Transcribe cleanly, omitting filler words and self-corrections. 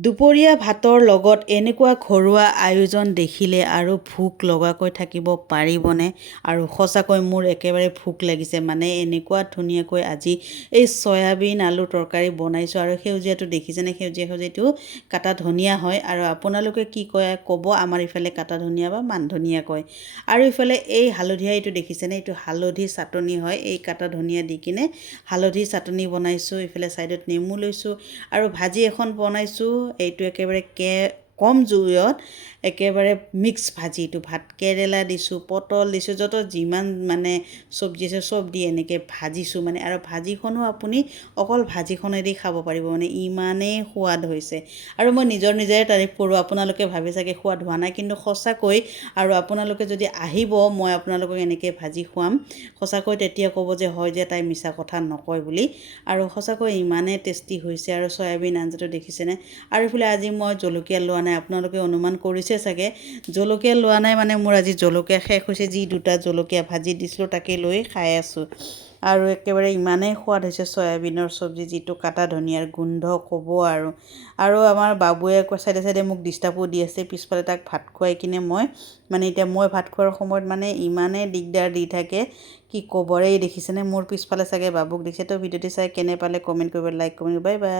দুপৰীয়া ভাতৰ লগত এনেকুৱা ঘৰুৱা আয়োজন দেখিলে আৰু ভোক লগাকৈ থাকিব পাৰিবনে? আৰু সঁচাকৈ মোৰ একেবাৰে ভোক লাগিছে। মানে এনেকুৱা ধুনীয়াকৈ আজি এই চয়াবিন আলু তৰকাৰী বনাইছোঁ আৰু সেউজীয়াটো দেখিছেনে? সেউজীয়া সেউজীয়াটো কাটা ধনিয়া হয় আৰু আপোনালোকে কি কয় ক'ব। আমাৰ ইফালে কাটা ধনিয়া বা মান ধনিয়া কয়। আৰু ইফালে এই হালধীয়া এইটো দেখিছেনে? এইটো হালধি চাটনি হয়। এই কাটা ধনিয়া দি কিনে হালধি চাটনি বনাইছোঁ। ইফালে ছাইডত নেমু লৈছোঁ আৰু ভাজি এখন বনাইছোঁ। এইটো একেবাৰে কম জুইত একেবাৰে মিক্স ভাজি। এইটো ভাত কেৰেলা দিছোঁ, পটল দিছোঁ, য'ত যিমান মানে চব্জি আছে চব দি এনেকৈ ভাজিছোঁ মানে। আৰু ভাজিখনো আপুনি অকল ভাজিখনেদি খাব পাৰিব মানে, ইমানেই সোৱাদ হৈছে। আৰু মই নিজৰে তাৰিফ কৰোঁ। আপোনালোকে ভাবে চাগে সোৱাদ হোৱা নাই, কিন্তু সঁচাকৈ। আৰু আপোনালোকে যদি আহিব, মই আপোনালোকক এনেকৈ ভাজি খুৱাম, সঁচাকৈ তেতিয়া ক'ব যে হয় যে তাই মিছা কথা নকয় বুলি। আৰু সঁচাকৈ ইমানেই টেষ্টি হৈছে। আৰু চয়াবিন আঞ্জাটো দেখিছেনে? আৰু ইফালে আজি মই জলকীয়া লোৱা নাই। আপোনালোকে অনুমান কৰিছে চাগে। জলকীয়া লোৱা নাই মানে মোৰ আজি জলকীয়া শেষ হৈছে। যি দুটা জলকীয়া ভাজি দিছিলোঁ তাকে লৈ খাই আছোঁ। আৰু একেবাৰে ইমানেই সোৱাদ হৈছে চয়াবিনৰ চব্জি, যিটো কাটা ধনিয়াৰ গোন্ধ ক'ব আৰু। আৰু আমাৰ বাবুৱে চাইডে চাইডে মোক ডিষ্টাৰ্বো দি আছে। পিছফালে তাক ভাত খুৱাই কিনে মানে এতিয়া মই ভাত খোৱাৰ সময়ত মানে ইমানেই দিগদাৰ দি থাকে, কি ক'বৰে। দেখিছেনে? মোৰ পিছফালে চাগে বাবুক দেখিছে। তো ভিডিঅ'টি চাই কেনে পালে কমেণ্ট কৰিব, লাইক কৰিব। Bye bye.